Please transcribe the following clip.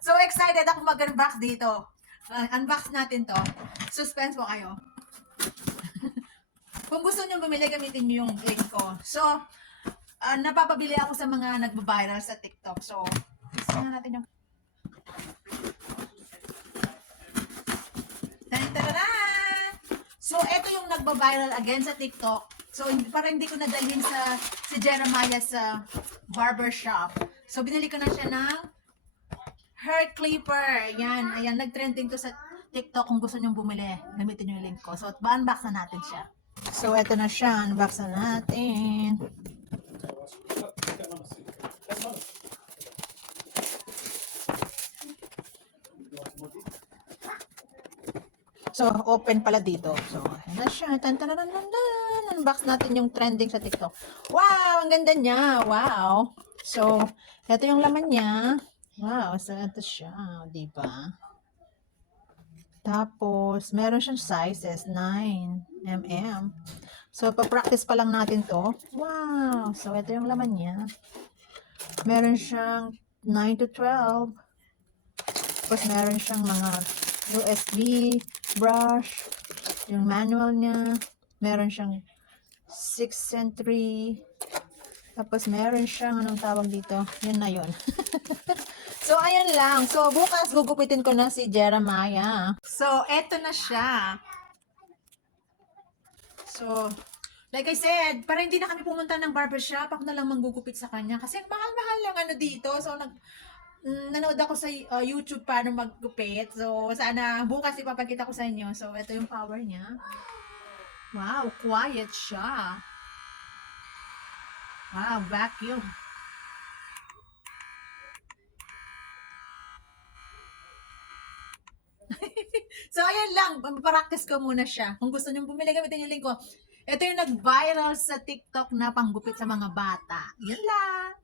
So excited ako mag-unbox dito. Unbox natin to. Suspense po kayo. Kung gusto nyo bumili, gamitin nyo yung link ko. So, napapabili ako sa mga nagba-viral sa TikTok. So, gusto na natin yung... Tan-tararan! So, ito yung nagba-viral again sa TikTok. So, para hindi ko nadalhin si Jeremiah sa barbershop. So, binili ko na siya ng hair clipper. Yan. Ayan, nag-trending to sa TikTok. Kung gusto nyo bumili, gamitin nyo yung link ko. So, ba-unbox na natin siya. So, ito na siya. Unbox na natin. So, open pala dito. So, ayan na siya. Unbox natin yung trending sa TikTok. Wow! Ang ganda niya. Wow! So, ito yung laman niya. Wow! So, ito siya. Diba? Tapos, meron siyang sizes. 9 mm. So, pa-practice pa lang natin to. Wow! So, ito yung laman niya. Meron siyang 9 to 12. Tapos, meron siyang mga USB brush. Yung manual niya. Meron siyang 6 and 3. Tapos, meron siyang, anong tawag dito? Yun na yun. So, ayan lang. So, bukas gugupitin ko na si Jeremiah. So, eto na siya. So, like I said, para hindi na kami pumunta ng barbershop, ako na lang manggugupit sa kanya. Kasi mahal-mahal lang ano dito. So, nanood ako sa YouTube paano maggupit. So, sana bukas ipapakita ko sa inyo. So, ito yung power niya. Wow, quiet siya. Wow, vacuum. So, ayan lang. Practice ko muna siya. Kung gusto nyo bumili, gamitin yung link ko. Ito yung nag-viral sa TikTok na panggupit sa mga bata. Yan lang.